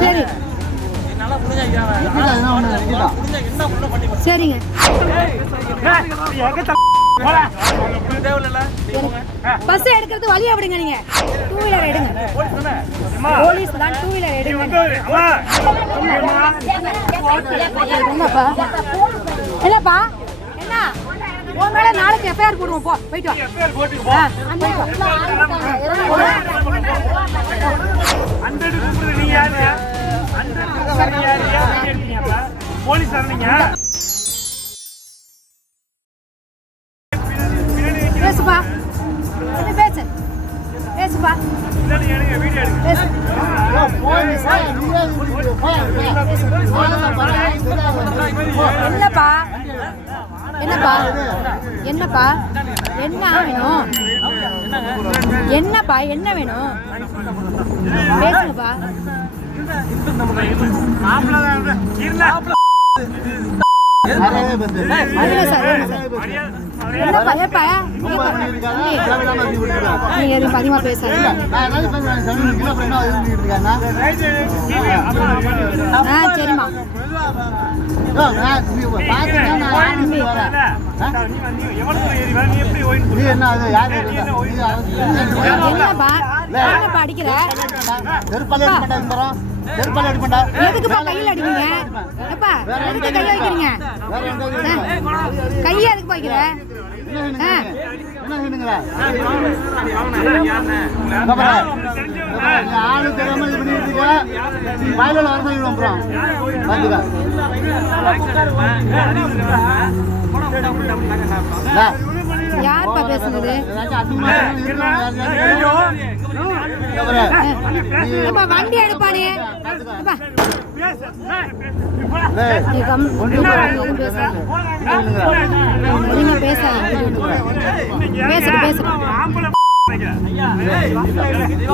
சரி. சரிங்க. பஸ் எடுக்கிறது வழி அப்படிங்க நீங்க. டூ வீலர் எடுங்க. போலீஸ் தான் டூ வீலர் எடுங்க. என்னப்பா என்னப்பா? என்ன? உன் மேல நாளைக்கு எஃப்ஐஆர் போடுவோம் போ. போயிட்டு வா. பேசுப்பா. என்ன பேசு? பேசுப்பா. என்னப்பா? என்னப்பா? என்னப்பா? என்ன வேணும்? என்னப்பா? என்ன வேணும்? பேசுங்கப்பா. அதிகமா பேசாதீங்க ஆ சரிம்மா என்னப்பா என்னப்பா அடிக்கிற? எதுக்குப்பா கையில் அடிக்கிறீங்க? எப்பா எதுக்கு கையை வைக்கிறீங்க? கையை எதுக்கு வைக்கிற? ஆளு தெரியாம இது பண்ணிட்டு இருக்க. வயலில் அப்புறம்? யார்ப்பா பேசுனது? வண்டி எடுப்பானே. பேசாத பேசுட்டு பேசுட்டு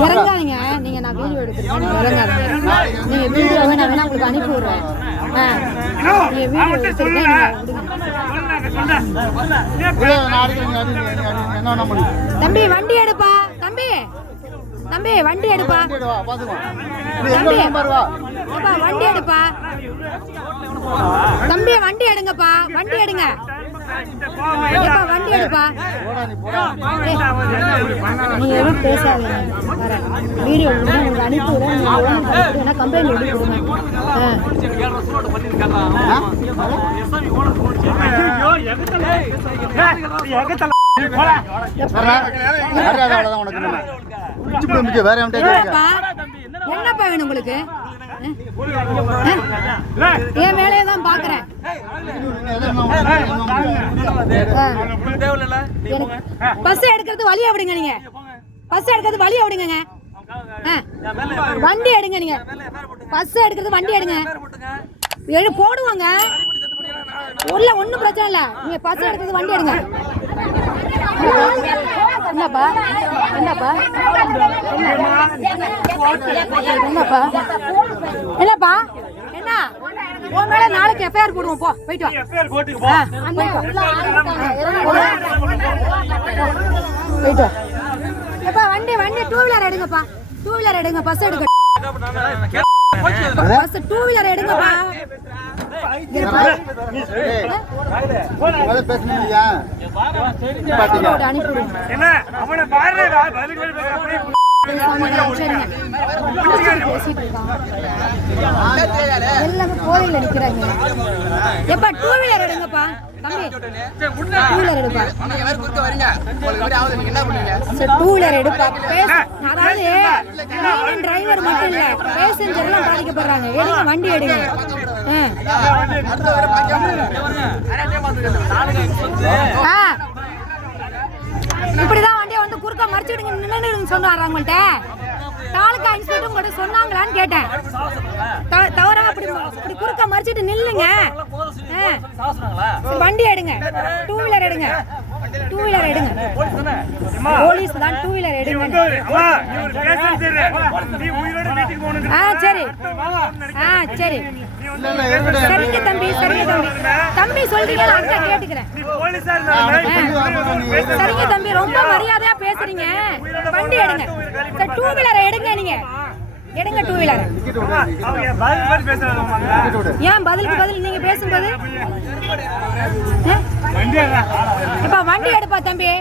இறங்காதீங்க. நீங்க நான் வீடியோ எடுக்கிறேன். இறங்காதீங்க. நீங்க வீடியோவை நான் வேணா உங்களுக்கு அனுப்பி விடுறேன். நீங்க வீடியோ எடுத்துருக்கேன் தம்பி வண்டி எடுப்பா. தம்பி தம்பி வண்டி எடுப்பா. தம்பி வண்டி எடுப்பா. தம்பி வண்டி எடுங்கப்பா. வண்டி எடுங்க. வண்டி எடுப்பா. போடா நீ போடா ஏய், நீ எதுவும் பேசாதீங்க வரேன். வீடியோ எடுத்து உங்களுக்கு அனுப்பி விட வேணா கம்ப்ளைண்ட் எழுதி கொடுங்க வரா. என்னப்பா வேணும் உங்களுக்கு? என் வேலையை தான் பாக்குறேன் பஸ் எடுக்கிறது வழியா விடுங்க நீங்க. பஸ் எடுக்கிறது வழியா விடுங்க வண்டி எடுங்க நீங்க. பஸ் எடுக்கிறது வண்டி எடுங்க. எடு போடுவாங்க. உள்ள ஒன்றும் பிரச்சனை இல்ல. நீங்க பஸ் எடுக்கிறது வண்டி எடுங்க. என்னப்பா? என்னப்பா? என்னப்பா? என்னப்பா என்ன? உன் மேல நாளைக்கு எஃப்ஐஆர் போடுவோம் போ. போயிட்டு வா. போயிட்டு வா. எப்பா வண்டி வண்டி டூ வீலர் எடுங்கப்பா. டூ வீலர் எடுங்க பஸ் எடுக்க. பஸ் டூ வீலர் எடுங்கப்பா. ஏய், எல்லாமே எப்பா டூ வீலர் எடுங்கப்பா டூ வீலர் டூ வீலர் அதாவது டிரைவர் மட்டும் இல்ல பேசஞ்சர் எல்லாம் பாதிக்கப்படுறாங்க எடுங்க வண்டி எடுங்க ஆ. இப்படிதான் வண்டியை வந்து குறுக்க மறிச்சிடுங்க நின்னுடுங்க சொன்னாங்க உங்கள்கிட்ட தாலுக்கா இன்ஸ்பெக்டர் உங்கள்கிட்ட சொன்னாங்களான்னு கேட்டேன். த- தவறா அப்படி இப்படி குறுக்க மறிச்சிட்டு நில்லுங்க. வண்டி எடுங்க. டூ வீலர் எடுங்க. டூ வீலர் எடுங்க. போலீஸ் தான் டூ வீலர் எடுங்க. அம்மா நீ ஒரு பேசன் சரி நீ உயிரோட வீட்டுக்கு போகணும் ஆ சரி. ஆ சரி. சரிங்க தம்பி சரிங்க தம்பி. தம்பி சொல்றீங்க அக்கா கேட்டுக்கிறேன். சரிங்க தம்பி ரொம்ப மரியாதையா பேசுறீங்க. வண்டி எடுங்க. டூ வீலரை எடுங்க நீங்க. எடுங்க டூ வீலர் ஏன் பதிலுக்கு பதில் நீங்க பேசும்போது. இப்ப வண்டி எடுப்பா தம்பி.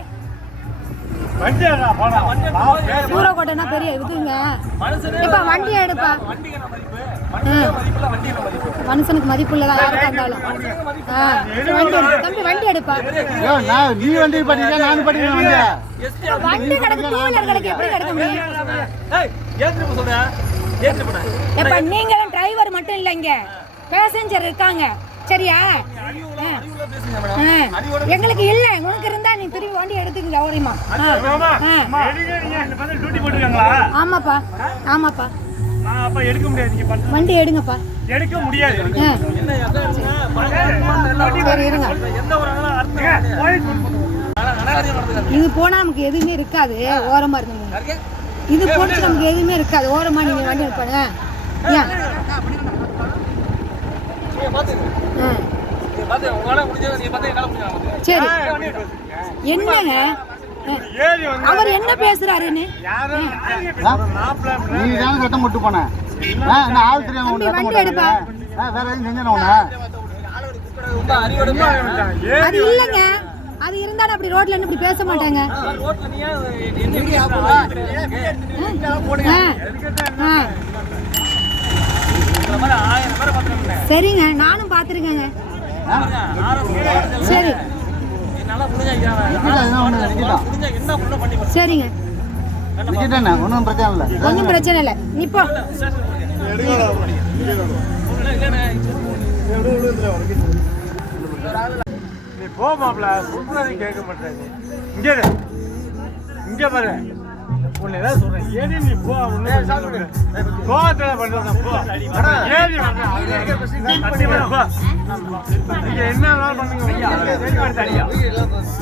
சூறக்கோட்டைனா பெரிய இதுங்க. இப்ப வண்டி எடுப்பா. ம். மனுஷனுக்கு மதிப்பு யாருக்கா இருந்தாலும் வண்டி எடு. தம்பி வண்டி எடுப்பா. நீ வண்டி படிக்க நான் வண்டியா? வண்டி கிடக்கு டூ வீலர் கிடக்கு எப்படி கிடக்க முடியும்? நீங்களும் டிரைவர் மட்டும் இல்ல இங்க பேசஞ்சர் இருக்காங்க. சரியா. எங்களுக்கு இல்ல உனக்கு இருந்தா நீ திரும்பி வண்டி எடுத்துக்க போட்டிருக்காங்களா? ஆமாப்பா. ஆமாப்பா. வண்டி எடுங்கப்பா. எடுக்க முடியாது. இது போனா நமக்கு எதுவுமே இருக்காது. ஓரமா இருக்குங்க இது போட்டு நமக்கு எதுவுமே இருக்காது. ஓரமா நீங்க வண்டி எடுப்பாங்க. சரி. என்னங்க ஆ. ஏறி வந்து அவர் என்ன பேசுறாருன்னு? நீ தானே சத்தம் போட்டு போன? ஆ, என்ன ஆள் தெரியாம உன்னை சத்தம் வேற எதுவும் செஞ்சேன் உன்னை? அது இல்லைங்க. அது இருந்தாலும் அப்படி ரோட்ல இப்படி பேச மாட்டாங்க. ஆ. ஆ. சரிங்க நானும் பார்த்துருக்கேங்க. சரி. சரிங்க. ஒண்ணும் பிரச்சனை இல்லை. ஒன்றும் பிரச்சனை இல்லை. இப்போ நீ போ மாப்பிள்ள சொல்றதை கேட்க மாட்டேன் இங்க. இங்க பாரு. உன்னை ஏதாவது சொல்றேன். ஏறி நீ போ ஒண்ணு கோவத்துல பண்றேன் போ. நீங்க என்ன வேணாலும் பண்ணுங்க.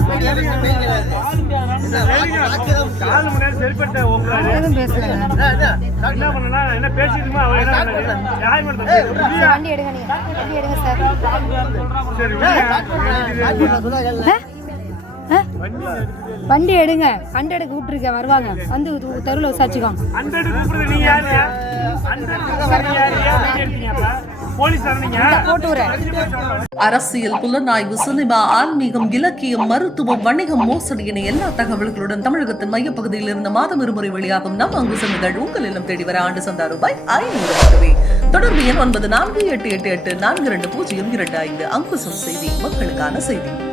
மணி நேரம் உங்களால பேசலைங்க என்ன பண்ணனா? என்ன பேசிட்டுமா? அவர் என்ன பண்ணாரு யார் பண்ணுறது சார், வண்டி எடுங்க. எடுக்க விட்டுருக்கேன் வருவாங்க. வந்து தெருவில் விசாரிச்சுக்கோங்க ஹண்ட்ரட் ஹண்ட்ரட் அரசியல் புலனாய்வு சினிமா ஆன்மீகம் இலக்கியம் மருத்துவம் வணிகம் மோசடி என எல்லா தகவல்களுடன் தமிழகத்தின் மையப்பகுதியில் இருந்த மாதம் இருமுறை வெளியாகும் நம் அங்குசம் இதழ் உங்கள் இல்லம் தேடி வர ஆண்டு சந்தா ரூபாய் ஐநூறு மட்டுமே தொடர்பு எண் ஒன்பது நான்கு எட்டு எட்டு எட்டு நான்கு இரண்டு பூஜ்ஜியம் இரண்டு ஐந்து. அங்குசம் செய்தி மக்களுக்கான செய்தி.